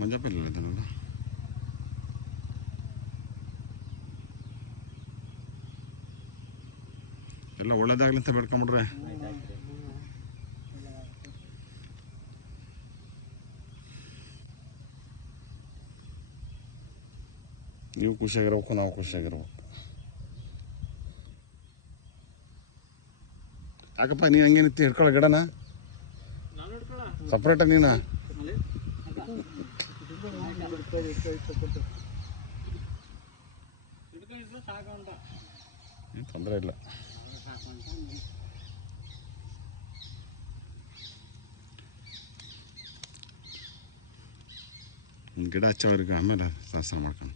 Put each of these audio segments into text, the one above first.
ಮಂಜಪ್ಪಲ್ಲ ಎಲ್ಲ ಒಳ್ಳೇದಾಗ್ಲಿ ಅಂತ ಬೇಡ್ಕೊಂಬಿಡ್ರೆ. ನೀವು ಖುಷಿಯಾಗಿರ್ಬೇಕು, ನಾವು ಖುಷಿಯಾಗಿರ್ಬೇಕು. ಯಾಕಪ್ಪ ನೀನು ಹಂಗೆ ನಿಂತು ಹಿಡ್ಕೊಳ್ಳೋ ಗಿಡನ ಸಪ್ರೇಟ ನೀನು ತೊಂದರೆ ಇಲ್ಲ. ಗಿಡ ಹಚ್ಚೋರಿಗೆ ಆಮೇಲೆ ಶಾಸ್ತ್ರ ಮಾಡ್ಕೊಂಡು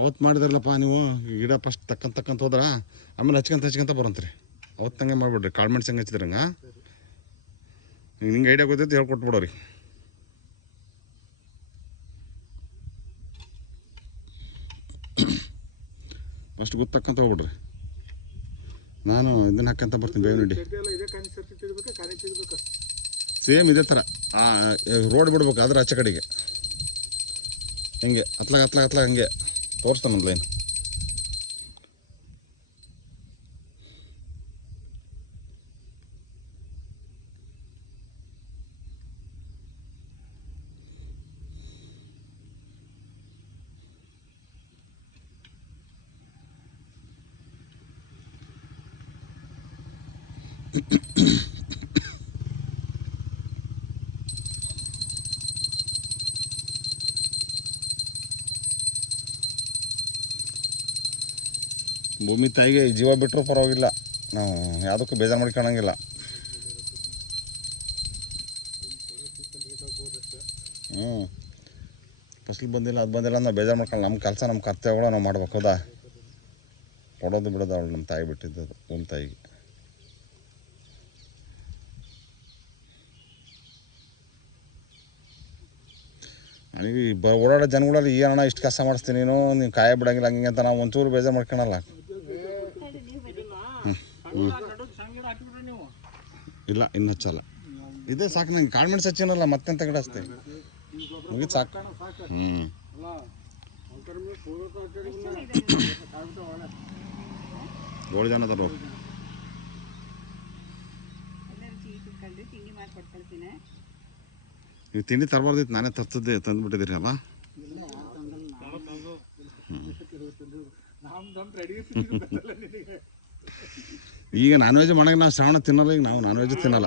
ಅವತ್ತು ಮಾಡಿದ್ರಲ್ಲಪ್ಪ ನೀವು ಗಿಡ ಫಸ್ಟ್ ತಕ್ಕಂತ ಹೋದ್ರ ಆಮೇಲೆ ಹಚ್ಕೊಂತ ಬರಂತ್ರಿ. ಅವತ್ತಂಗೆ ಮಾಡಿಬಿಡ್ರಿ. ಕಾಳು ಮೆಣಸು ಹೆಂಗೆ ಹಚ್ಚಿದ್ರಂಗ ನಿಂಗೆ ಐಡಿಯಾ ಗೊತ್ತೈತೆ ಹೇಳ್ಕೊಟ್ಬಿಡೋರಿ. ಫಸ್ಟ್ ಗೊತ್ತಕ್ಕಂತ ಹೋಗ್ಬಿಡ್ರಿ. ನಾನು ಇದನ್ನ ಹಾಕಂತ ಬರ್ತೀನಿ ಬೇವಿನ ಹಿಂಡಿ. ಸೇಮ್ ಇದೇ ಥರ ರೋಡ್ ಬಿಡ್ಬೇಕು ಅದ್ರ ಆಚೆ ಕಡೆಗೆ ಹೆಂಗೆ ಹತ್ಲಾಗ ಹಂಗೆ ತೋರಿಸ್ತಾನೆ ಒಂದು ಲೈನ್. ಭೂಮಿ ತಾಯಿಗೆ ಜೀವ ಬಿಟ್ಟರು ಪರವಾಗಿಲ್ಲ, ನಾವು ಯಾವುದಕ್ಕೂ ಬೇಜಾರು ಮಾಡ್ಕೊಳಂಗಿಲ್ಲ. ಫಸಲು ಬಂದಿಲ್ಲ ಅದು ಬಂದಿಲ್ಲ ನಾವು ಬೇಜಾರು ಮಾಡ್ಕೊಳ್ಳ. ನಮ್ಮ ಕೆಲಸ ನಮ್ಮ ಕರ್ತವ್ಯಗಳು ನಾವು ಮಾಡ್ಬೇಕು. ಹೌದಾ? ಕೊಡೋದು ಬಿಡೋದು ಅವಳು ನಮ್ಮ ತಾಯಿ ಬಿಟ್ಟಿದ್ದದು ಭೂಮಿ ತಾಯಿಗೆ. ನನಗೆ ಓಡಾಡೋ ಜನಗಳಲ್ಲಿ ಏನಣ್ಣ ಇಷ್ಟು ಕೆಲಸ ಮಾಡಿಸ್ತೀನಿ ನೀನು ಕಾಯ ಬಿಡೋಂಗಿಲ್ಲ ಹಂಗೆ ಅಂತ ನಾವು ಒಂಚೂರು ಬೇಜಾರು ಮಾಡ್ಕೊಳಲ್ಲ. ಇಲ್ಲ ಇನ್ನೂ ಹಚ್ಚಲ್ಲ. ಇದೇ ಸಾಕು ನಂಗೆ. ಕಾಳು ಮೆಣಸು ಹಚ್ಚಿನಲ್ಲ ಮತ್ತೆಂತ ಗಿಡ ಹಚ್ತೆ ಮುಗಿದು ಸಾಕು. 7 ಜನ ಅದಾರ. ನೀವು ತಿಂಡಿ ತರಬಾರ್ದಿತ್ತು, ನಾನೇ ತರ್ತಿದ್ದೆ, ತಂದುಬಿಟ್ಟಿದ್ದೀರಿ ಅಲ್ಲ. ಈಗ ನಾನ್ ವೆಜ್ ಮಾಡಂಗ ನಾವು ಶ್ರಾವಣ ತಿನ್ನಲ್ಲ. ಈಗ ನಾವು ನಾನ್ ವೆಜ್ ತಿನ್ನಲ್ಲ.